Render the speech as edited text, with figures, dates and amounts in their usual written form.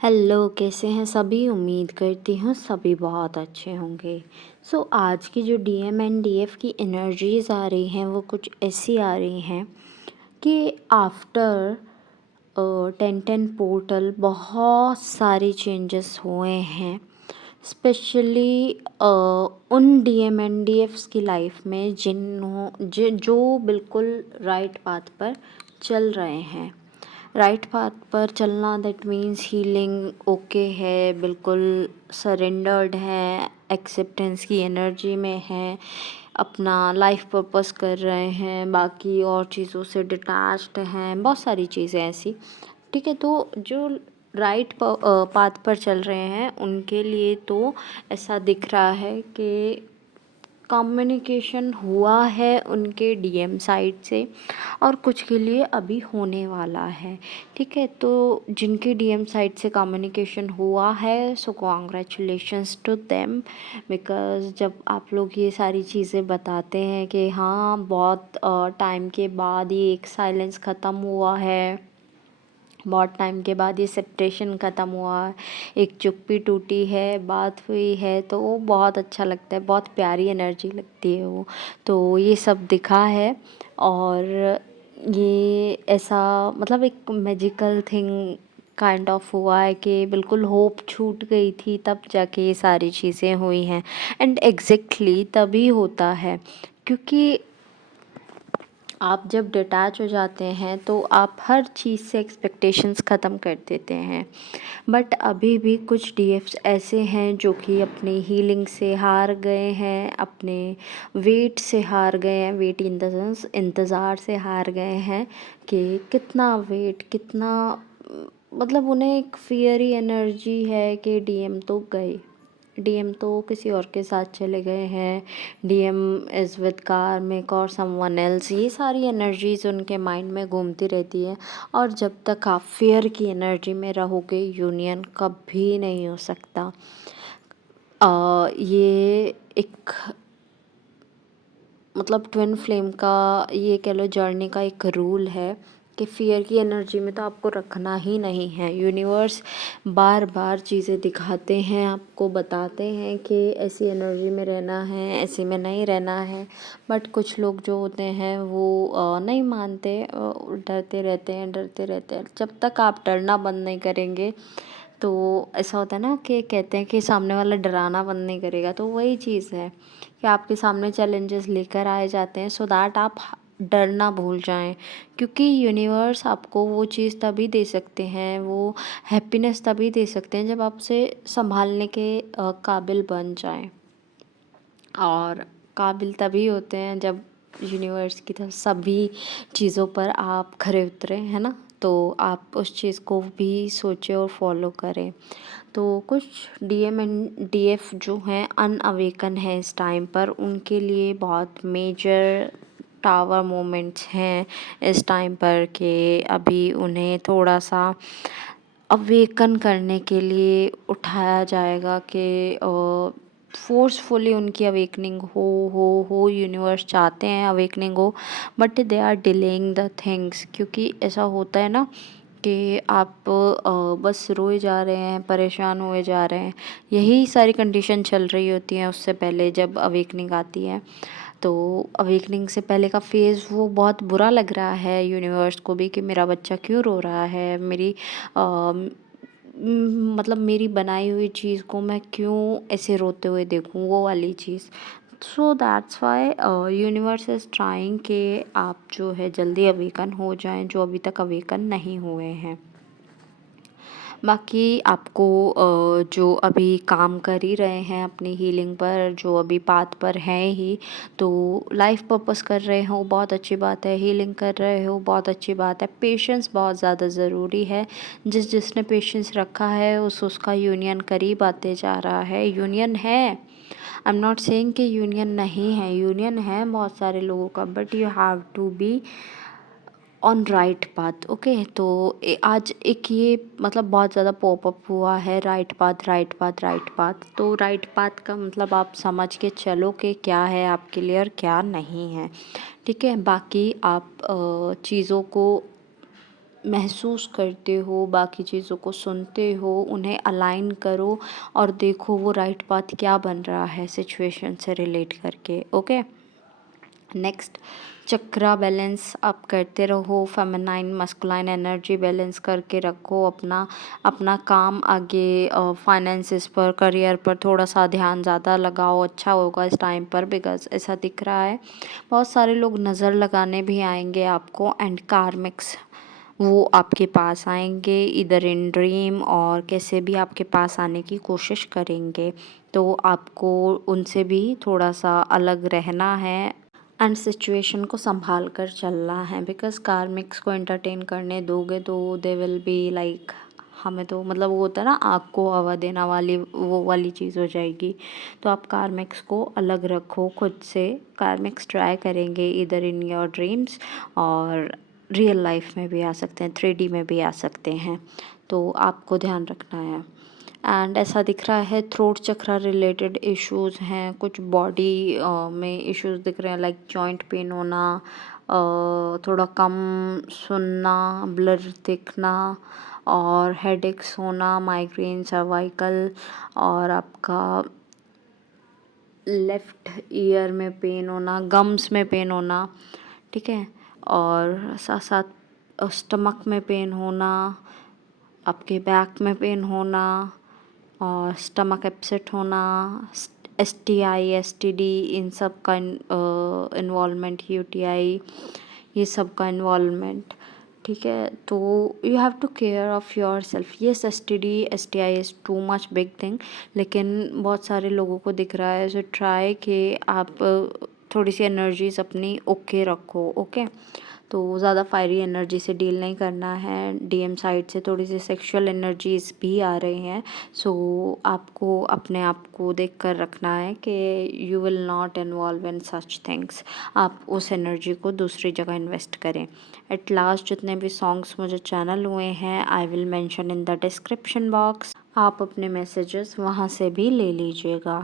Hello, कैसे हैं सभी? उम्मीद करती हूँ सभी बहुत अच्छे होंगे। आज की जो डीएम एंड डीएफ की एनर्जीज़ आ रही हैं वो कुछ ऐसी आ रही हैं कि आफ्टर 10-10 पोर्टल बहुत सारे चेंजेस हुए हैं। स्पेशली उन डीएम एंड डीएफ्स की लाइफ में जो बिल्कुल राइट पाथ पर चल रहे हैं। राइट पाथ पर चलना दैट मीन्स हीलिंग ओके है, बिल्कुल सरेंडर्ड है, एक्सेप्टेंस की एनर्जी में है, अपना लाइफ पर्पस कर रहे हैं, बाकी और चीज़ों से डिटैच्ड हैं, बहुत सारी चीज़ें ऐसी। ठीक है, तो जो राइट पाथ पर चल रहे हैं उनके लिए तो ऐसा दिख रहा है कि कम्युनिकेशन हुआ है उनके डीएम साइड से और कुछ के लिए अभी होने वाला है। ठीक है, तो जिनके डीएम साइड से कम्युनिकेशन हुआ है so congratulations to them. Because जब आप लोग ये सारी चीज़ें बताते हैं कि हाँ बहुत टाइम के बाद ये एक साइलेंस ख़त्म हुआ है, बहुत टाइम के बाद ये सेपरेशन ख़त्म हुआ, एक चुप्पी टूटी है, बात हुई है, तो वो बहुत अच्छा लगता है, बहुत प्यारी एनर्जी लगती है वो। तो ये सब दिखा है और ये ऐसा मतलब एक मैजिकल थिंग काइंड ऑफ हुआ है कि बिल्कुल होप छूट गई थी तब जाके ये सारी चीज़ें हुई हैं। एंड एग्जैक्टली तभी होता है क्योंकि आप जब डिटैच हो जाते हैं तो आप हर चीज़ से एक्सपेक्टेशंस ख़त्म कर देते हैं। बट अभी भी कुछ डीएफ्स ऐसे हैं जो कि अपनी हीलिंग से हार गए हैं, अपने वेट से हार गए हैं, वेट इन द सेंस इंतज़ार से हार गए हैं कि कितना वेट, कितना मतलब उन्हें एक फियरी एनर्जी है कि डीएम तो गए, डीएम तो किसी और के साथ चले गए हैं, डीएम इज़ विद कार्मिक और समवन एल्स, ये सारी एनर्जीज उनके माइंड में घूमती रहती है। और जब तक आप फेयर की एनर्जी में रहोगे यूनियन कभी नहीं हो सकता। ये एक मतलब ट्विन फ्लेम का ये कह लो जर्नी का एक रूल है कि फियर की एनर्जी में तो आपको रखना ही नहीं है। यूनिवर्स बार बार चीज़ें दिखाते हैं, आपको बताते हैं कि ऐसी एनर्जी में रहना है, ऐसे में नहीं रहना है। बट कुछ लोग जो होते हैं वो नहीं मानते, डरते रहते हैं, डरते रहते हैं। जब तक आप डरना बंद नहीं करेंगे तो ऐसा होता है ना कि कहते हैं कि सामने वाला डराना बंद नहीं करेगा, तो वही चीज़ है कि आपके सामने चैलेंजेस लेकर आए जाते हैं सो दैट आप डरना भूल जाएं। क्योंकि यूनिवर्स आपको वो चीज़ तभी दे सकते हैं, वो हैप्पीनेस तभी दे सकते हैं जब आप उसे संभालने के काबिल बन जाएं। और काबिल तभी होते हैं जब यूनिवर्स की तरफ सभी चीज़ों पर आप खरे उतरे, है ना? तो आप उस चीज़ को भी सोचें और फॉलो करें। तो कुछ डीएम एंड डीएफ जो हैं अनअवेकन है इस टाइम पर, उनके लिए बहुत मेजर टावर मोमेंट्स हैं इस टाइम पर कि अभी उन्हें थोड़ा सा अवेकन करने के लिए उठाया जाएगा कि फोर्सफुली उनकी अवेकनिंग हो यूनिवर्स चाहते हैं अवेकनिंग हो, but they are delaying the things. क्योंकि ऐसा होता है ना कि आप बस रोए जा रहे हैं, परेशान हुए जा रहे हैं, यही सारी कंडीशन चल रही होती हैं उससे पहले जब अवेकनिंग आती है। तो अवेकनिंग से पहले का फेज़ वो बहुत बुरा लग रहा है यूनिवर्स को भी कि मेरा बच्चा क्यों रो रहा है, मेरी मतलब मेरी बनाई हुई चीज़ को मैं क्यों ऐसे रोते हुए देखूं, वो वाली चीज़। So that's why universe is trying कि आप जो है जल्दी अवेकन हो जाएं जो अभी तक अवेकन नहीं हुए हैं। बाकी आपको जो अभी काम कर ही रहे हैं अपनी हीलिंग पर, जो अभी पाथ पर हैं ही, तो लाइफ पर्पस कर रहे हो बहुत अच्छी बात है, हीलिंग कर रहे हो बहुत अच्छी बात है। पेशेंस बहुत ज़्यादा ज़रूरी है। जिसने पेशेंस रखा है उसका यूनियन करीब आते जा रहा है। यूनियन है, आई एम नॉट सेइंग कि यूनियन नहीं है, यूनियन है बहुत सारे लोगों का, but you have to be on right path. Okay, तो आज एक ये मतलब बहुत ज़्यादा पॉपअप हुआ है, right path, right path, right path. तो राइट पाथ का मतलब आप समझ के चलो कि क्या है आपके लिए और क्या नहीं है। ठीक है, बाकी आप चीज़ों को महसूस करते हो, बाकी चीज़ों को सुनते हो, उन्हें अलाइन करो और देखो वो राइट पाथ क्या बन रहा है सिचुएशन से रिलेट करके। ओके। नेक्स्ट, चक्रा बैलेंस आप करते रहो, फेमिनाइन मस्कुलाइन एनर्जी बैलेंस करके रखो, अपना अपना काम आगे, फाइनेंसिस पर, करियर पर थोड़ा सा ध्यान ज़्यादा लगाओ, अच्छा होगा इस टाइम पर, बिकॉज ऐसा दिख रहा है बहुत सारे लोग नज़र लगाने भी आएंगे आपको, एंड कार्मिक्स वो आपके पास आएंगे इधर इन ड्रीम और कैसे भी आपके पास आने की कोशिश करेंगे, तो आपको उनसे भी थोड़ा सा अलग रहना है एंड सिचुएशन को संभाल कर चलना है, बिकॉज कार्मिक्स को एंटरटेन करने दोगे तो दे विल बी लाइक, हमें तो मतलब वो होता है ना आग को हवा देना वाली, वो वाली चीज़ हो जाएगी। तो आप कार्मिक्स को अलग रखो खुद से, कार्मिक्स ट्राई करेंगे इधर इन योर ड्रीम्स और रियल लाइफ में भी आ सकते हैं, 3D में भी आ सकते हैं, तो आपको ध्यान रखना है। एंड ऐसा दिख रहा है थ्रोट चक्रा रिलेटेड इश्यूज हैं, कुछ बॉडी में इश्यूज दिख रहे हैं, लाइक जॉइंट पेन होना, थोड़ा कम सुनना, ब्लर दिखना और हेडेक्स होना, माइग्रेन, सर्वाइकल, और आपका लेफ्ट ईयर में पेन होना, गम्स में पेन होना, ठीक है, और साथ साथ स्टमक में पेन होना, आपके बैक में पेन होना और स्टमक अपसेट होना, STI STD इन सब का इन्वॉल्वमेंट, UTI ये सब का इन्वॉल्वमेंट, ठीक है। तो you have to care of your self. Yes, STI is too much big thing, लेकिन बहुत सारे लोगों को दिख रहा है, सो ट्राई कि आप थोड़ी सी एनर्जीज अपनी ओके रखो। ओके, तो ज़्यादा फायरी एनर्जी से डील नहीं करना है। DM साइड से थोड़ी सी सेक्सुअल एनर्जीज भी आ रही हैं, सो आपको अपने आप को देख कर रखना है कि you will not involve in such things, आप उस एनर्जी को दूसरी जगह इन्वेस्ट करें। एट लास्ट जितने भी सॉन्ग्स मुझे चैनल हुए हैं I will mention in the description box, आप अपने मैसेजेस वहाँ से भी ले लीजिएगा।